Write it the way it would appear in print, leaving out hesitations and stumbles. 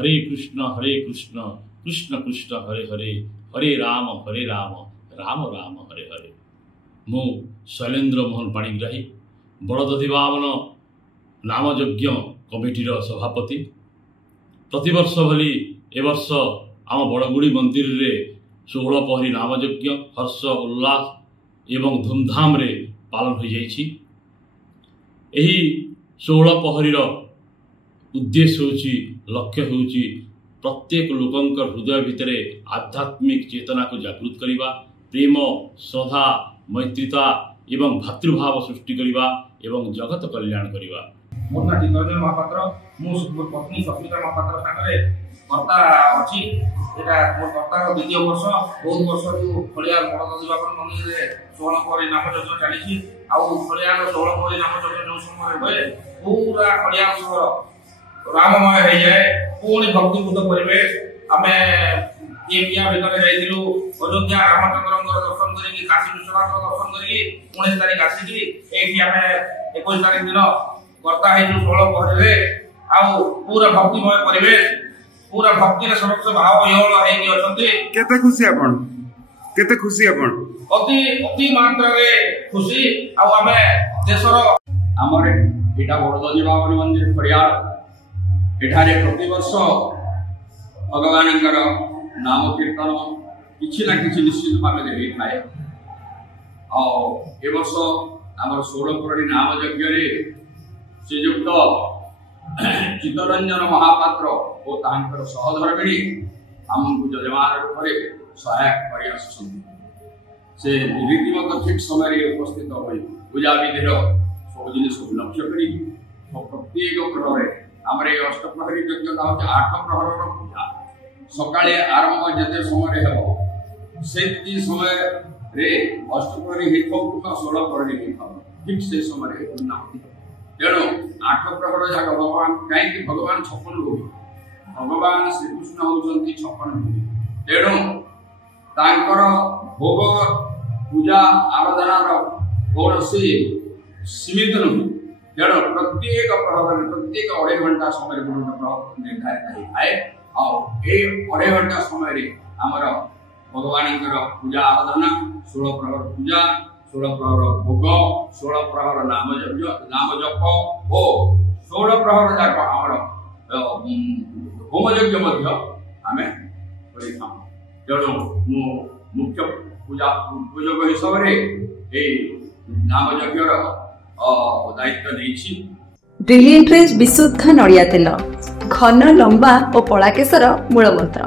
हरे कृष्ण कृष्ण कृष्ण हरे हरे हरे राम राम राम हरे हरे। मु शैलेन्द्र मोहन पाणिग्राही बड़दधिवामन नामयज्ञ कमिटीर सभापति। प्रतिवर्ष भली ए वर्ष आम बड़गुड़ी मंदिर रे 16 पहरी नामयज्ञ हर्ष उल्लास एवं धूमधाम रे पालन हो जाइछि। एही 16 पहरीर उद्देश्य होछि लक्ष्य होछि प्रत्येक लोकंकर हृदय भितरे आध्यात्मिक चेतना को जागृत करिबा, प्रेम श्रद्धा मैत्रीता एवं भातृभाव सृष्टि करिबा एवं जगत कल्याण करिबा। मोर ना दिग्गज महापात्र मो पत्नी सस्मिता महापात्र सागरे कर्ता अछि। एटा मोर कर्तार द्वितीय वर्ष। बहुत वर्ष जो खलिया बड़दधिवामन मंदिर रे 16 पहरी नामयज्ञ चलिछि। आउ खलिया 16 पहरी नामयज्ञ जो समय होए पूरा खलिया सहर राममय हो जाए। पुणी भक्तिपूत परिवेश आमे एरिया भितर जाइथिलु। अयोध्या रामचंद्र दर्शन करी काशी विश्वनाथ दर्शन करी 19 तारीख आसी एठी आमे 21 तारीख दिन कर्ता है 16 पहरी रे आउ पूरा भक्तिमय परिवेश पूरा भक्ति समस्त भाव योल हेगी अछंती। केते खुशी आपण केते खुशी आपण अति अति मात्रा रे खुशी। आउ आमे देशर हमर एटा बड़दधिवामन मंदिर फरियाद एठारे प्रतिवर्ष भगवानंकर नाम कीर्तन किछि ना किछि निश्चित भाव में होइथाय। ए वर्ष आमर 16 पहरी नाम यज्ञ रे श्रीयुक्त चित्तरंजन महापात्र और तांकर सहधर्मिणी आमको जजमान रूप में सहायक कर से रीतिमत ठीक समय उपस्थित हो पूजा विधि सब जिन लक्ष्य कर प्रत्येक प्रहर आम अष्टप्रहरी यज्ञता हूँ 8 प्रहर पूजा सकाळे आरंभ जिते समय हम से समय अष्टप्रहरी हो 16 प्रहरी ठीक से समय पूर्णाहुति। तेणु 8 प्रहर जाक भगवान कहीं भगवान 56 भोगी भगवान श्रीकृष्ण होती 56 भोगी। तेणु तांकर भोग पूजा आराधनार कौन सीमित नुह। तेणु प्रत्येक प्रहर प्रत्येक 2.5 घंटा समय प्रहर निर्धारित होता है। और 2.5 घंटा समय आमर भगवान पूजा आराधना 16 प्रहर पूजा 16 प्रहर भोग 16 प्रहर नाम जप और 16 प्रहर जाक आमर होम यज्ञ आमे करिथां। तेणु मुख्य पूजा पूजक हिसाब से नाम यज्ञर दायित्व देछि। ब्रिलियंट रेंज विशुद्ध नड़िया तेल घन लंबा और पड़ा केसर मूलमंत्र।